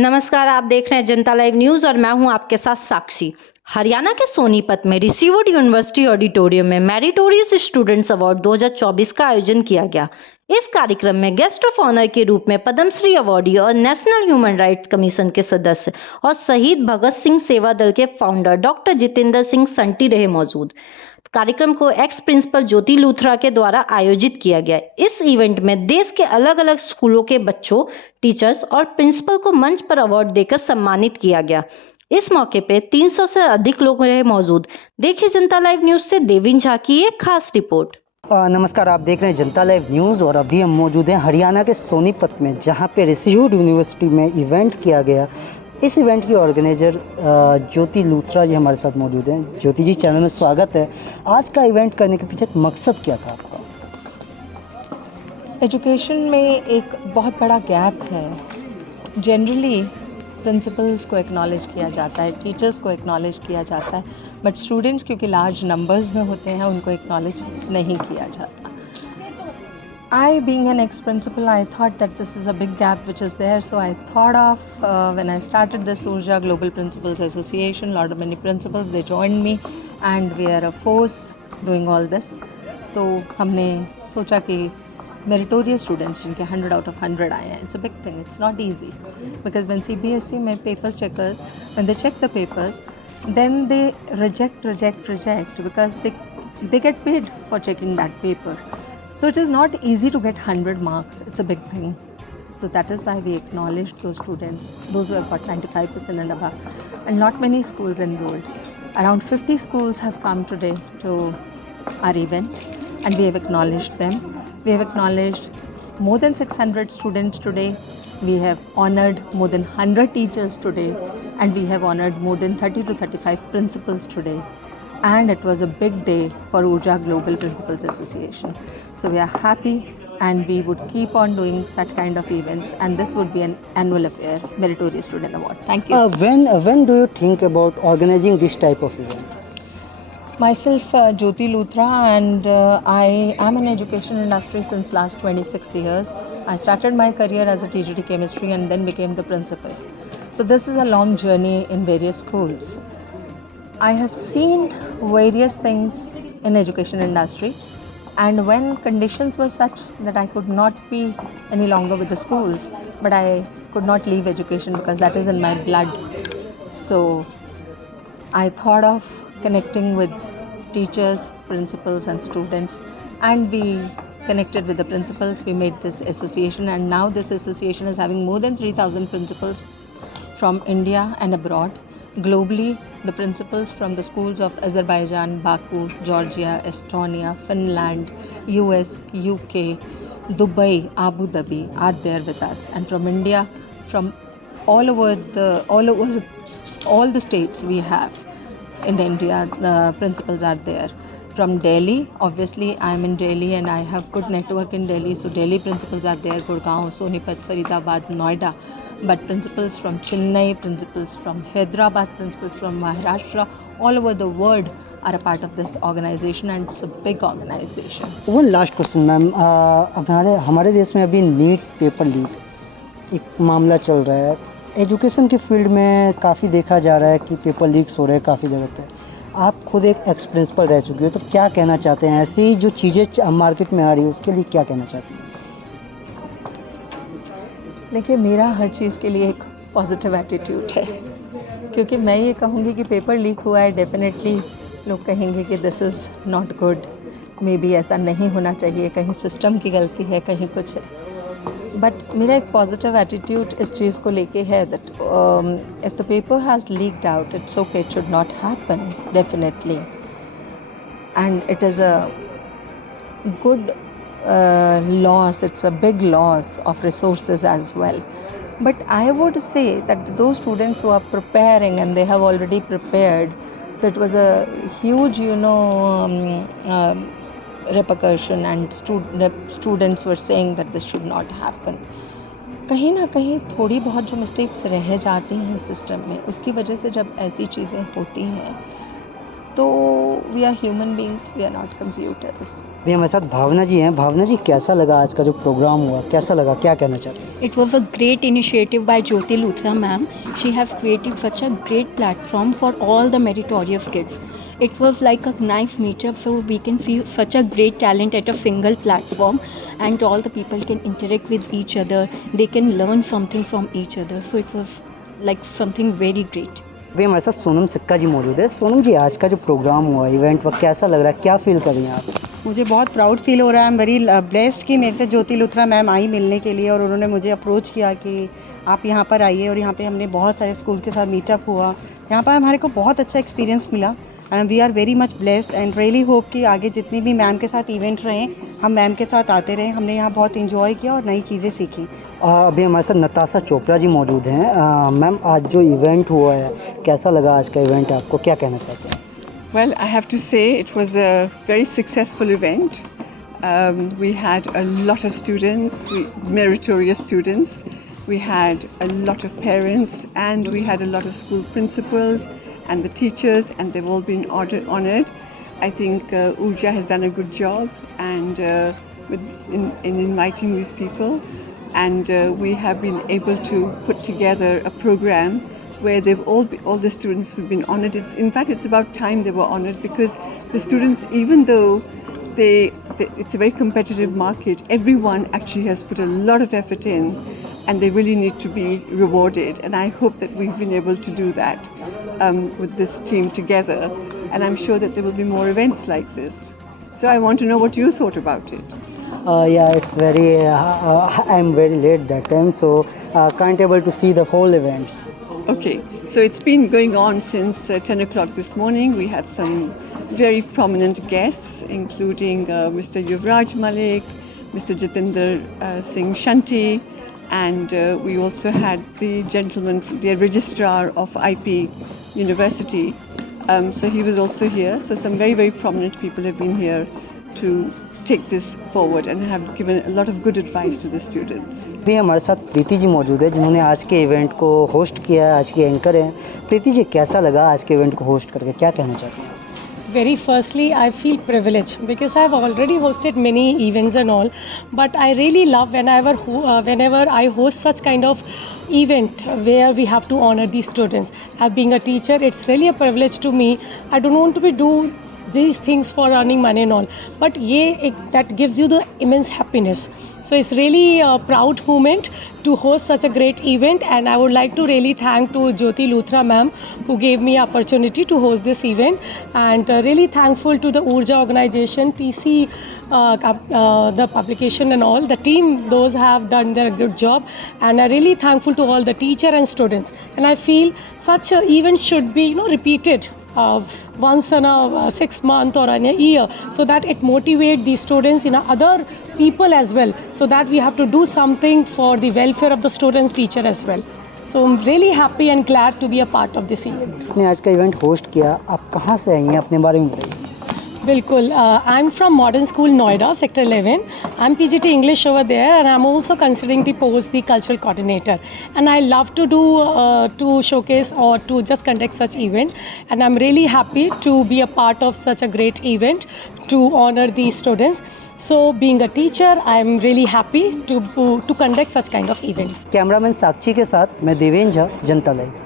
नमस्कार, आप देख रहे हैं जनता लाइव न्यूज़ और मैं हूं आपके साथ साक्षी। हरियाणा के सोनीपत में रिसीवड यूनिवर्सिटी ऑडिटोरियम में मेरिटोरियस स्टूडेंट्स अवार्ड 2024 का आयोजन किया गया। इस कार्यक्रम में गेस्ट ऑफ ऑनर के रूप में पद्मश्री अवार्डी और नेशनल ह्यूमन राइट्स कमीशन के सदस्य और शहीद भगत सिंह सेवा दल के फाउंडर डॉक्टर जितेंद्र सिंह संटी रहे मौजूद। कार्यक्रम को एक्स प्रिंसिपल ज्योति लूथरा के द्वारा आयोजित किया गया। इस इवेंट में देश के अलग अलग स्कूलों के बच्चों, टीचर्स और प्रिंसिपल को मंच पर अवार्ड देकर सम्मानित किया गया। इस मौके पे 300 से अधिक लोग रहे मौजूद। देखिए जनता लाइव न्यूज से देविन झा की एक खास रिपोर्ट। नमस्कार, आप देख रहे हैं जनता लाइव न्यूज़ और अभी हम मौजूद हैं हरियाणा के सोनीपत में, जहां पे रिसीवड यूनिवर्सिटी में इवेंट किया गया। इस इवेंट की ऑर्गेनाइजर ज्योति लूथरा जी हमारे साथ मौजूद हैं। ज्योति जी, चैनल में स्वागत है। आज का इवेंट करने के पीछे मकसद क्या था आपका? एजुकेशन में एक बहुत बड़ा गैप है। जनरली प्रिंसिपल्स को एक्नॉलेज किया जाता है, टीचर्स को एक्नॉलेज किया जाता है, बट स्टूडेंट्स क्योंकि लार्ज नंबर्स में होते हैं उनको एक्नॉलेज नहीं किया जाता। I, being an ex-principal, I thought that this is a big gap which is there. So I thought of when I started this Urja Global Principals Association, lot of many principals they joined me, and we are a force doing all this. तो हमने सोचा कि meritorious students जिनके 100 out of 100 आए हैं, it's a big thing. It's not easy because when CBSE में papers checkers, when they check the papers, then they reject because they get paid for checking that paper. So it is not easy to get 100 marks. It's a big thing. So that is why we acknowledged those students, those who have got 95% and above. And not many schools enrolled. Around 50 schools have come today to our event and we have acknowledged them. We have acknowledged more than 600 students today. We have honored more than 100 teachers today and we have honored more than 30 to 35 principals today. And it was a big day for Urja Global Principals Association. So we are happy and we would keep on doing such kind of events, and this would be an annual affair, Meritorious Student Award. Thank you. When do you think about organizing this type of event? Myself, Jyoti Luthra, and I am in education industry since last 26 years. I started my career as a TGT chemistry and then became the principal. So this is a long journey in various schools. I have seen various things in education industry, and when conditions were such that I could not be any longer with the schools, but I could not leave education because that is in my blood. So I thought of connecting with teachers, principals and students, and we connected with the principals. We made this association, and now this association is having more than 3,000 principals from India and abroad. Globally, the principals from the schools of Azerbaijan, Baku, Georgia, Estonia, Finland, US, UK, Dubai, Abu Dhabi are there with us, and from India, from all the states we have in India, the principals are there. From Delhi, obviously I am in Delhi and I have good network in Delhi, so Delhi principals are there, Gurgaon, Sonipat, Faridabad, Noida. But principals from Chennai, principals from Hyderabad, principals from Maharashtra, all over the world are a part of this organization, and it's a big organization. One last question, ma'am. हमारे देश में अभी NEET paper leak एक मामला चल रहा है। Education के फील्ड में काफ़ी देखा जा रहा है कि पेपर लीक्स हो रहे हैं काफ़ी जगह पे। आप खुद एक एक्स प्रिंसिपल रह चुके हो, तो क्या कहना चाहते हैं? ऐसी जो चीज़ें मार्केट में आ रही है उसके लिए क्या कहना चाहते हैं? देखिए, मेरा हर चीज़ के लिए एक पॉजिटिव एटीट्यूड है, क्योंकि मैं ये कहूँगी कि पेपर लीक हुआ है, डेफिनेटली लोग कहेंगे कि this is not good, may be ऐसा नहीं होना चाहिए, कहीं सिस्टम की गलती है, कहीं कुछ है। बट मेरा एक पॉजिटिव एटीट्यूड इस चीज़ को लेके है that if the paper has leaked out, it's okay, it should not happen definitely, and it is a good loss. It's a big loss of resources as well. But I would say that those students who are preparing and they have already prepared, so it was a huge repercussion, and students were saying that this should not happen. कहीं ना कहीं थोड़ी बहुत जो mistakes रह जाती हैं system में, उसकी वजह से जब ऐसी चीज़ें होती हैं तो we are human beings, we are not computers. अभी हमारे साथ भावना जी हैं। भावना जी, कैसा लगा आज का जो प्रोग्राम हुआ, कैसा लगा, क्या कहना चाहते हैं? It was a great initiative by Jyoti Luthra ma'am. She has created such a great platform for all the meritorious kids. It was like a nice meetup, so we can see such a great talent at a single platform, and all the people can interact with each other. They can learn something from each other. So it was like something very great. अभी हमारे साथ सोनम सिक्का जी मौजूद है। सोनम जी, आज का जो programme हुआ, इवेंट हुआ, कैसा लग रहा है, क्या फील कर रही हैं आप? मुझे बहुत प्राउड फील हो रहा है। आई एम वेरी ब्लेस्ड कि मेरे से ज्योति लुथरा मैम आई मिलने के लिए, और उन्होंने मुझे अप्रोच किया कि आप यहाँ पर आइए, और यहाँ पे हमने बहुत सारे स्कूल के साथ मीटअप हुआ। यहाँ पर हमारे को बहुत अच्छा एक्सपीरियंस मिला, and we are very much blessed and really hope कि आगे जितनी भी मैम के साथ इवेंट रहे, हम मैम के साथ आते रहें। हमने यहाँ बहुत इंजॉय किया और नई चीज़ें सीखी। अभी हमारे साथ नताशा चोपड़ा जी मौजूद हैं। मैम, आज जो इवेंट हुआ है, कैसा लगा आज का इवेंट, आपको क्या कहना चाहते हैं? Well, I have to say it was a very successful event. We had a lot of students, meritorious students. We had a lot of parents, and we had a lot of school principals and the teachers, and they've all been honored. I think Urja has done a good job, and in inviting these people, and we have been able to put together a program where they've all the students have been honored. In fact, it's about time they were honored, because the students, even though it's a very competitive market, everyone actually has put a lot of effort in, and they really need to be rewarded. And I hope that we've been able to do that with this team together. And I'm sure that there will be more events like this. So I want to know what you thought about it. Yeah, it's very. I'm very late that time, so can't able to see the whole events. Okay, so it's been going on since 10 o'clock this morning. We had some very prominent guests, including Mr. Yuvraj Malik, Mr. Jatinder Singh Shanti, and we also had the gentleman, the registrar of IP University. So he was also here. So some very, very prominent people have been here to take this forward and have given a lot of good advice to the students. अभी हमारे साथ प्रीति जी मौजूद है, जिन्होंने आज के event को host किया है, आज की एंकर हैं। प्रीति जी, कैसा लगा आज के इवेंट को होस्ट करके, क्या कहना चाहते हैं? Very firstly, I feel privileged because I have already hosted many events and all, but I really love whenever I host such kind of event where we have to honor these students. Being a teacher, it's really a privilege to me. I don't want to do these things for earning money and all, but that gives you the immense happiness. So it's really a proud moment to host such a great event, and I would like to really thank to Jyoti Luthra ma'am who gave me opportunity to host this event, and really thankful to the Urja organization, TC, the publication and all, the team, those have done their good job, and I'm really thankful to all the teacher and students, and I feel such a event should be repeated once in a 6 month or in a year, so that it motivates the students in other people as well, so that we have to do something for the welfare of the students, teacher as well. So I'm really happy and glad to be a part of this event. आपने आज का event host किया, आप कहाँ से आई हैं, अपने बारे में बताइए। Bilkul. I'm from Modern School Noida, Sector 11. I'm PGT English over there, and I'm also considering the post the cultural coordinator. And I love to do to showcase or to just conduct such event. And I'm really happy to be a part of such a great event to honor the students. So being a teacher, I'm really happy to conduct such kind of event. Cameraman Sakshi के साथ मैं देवेंद्र झा, जनता live.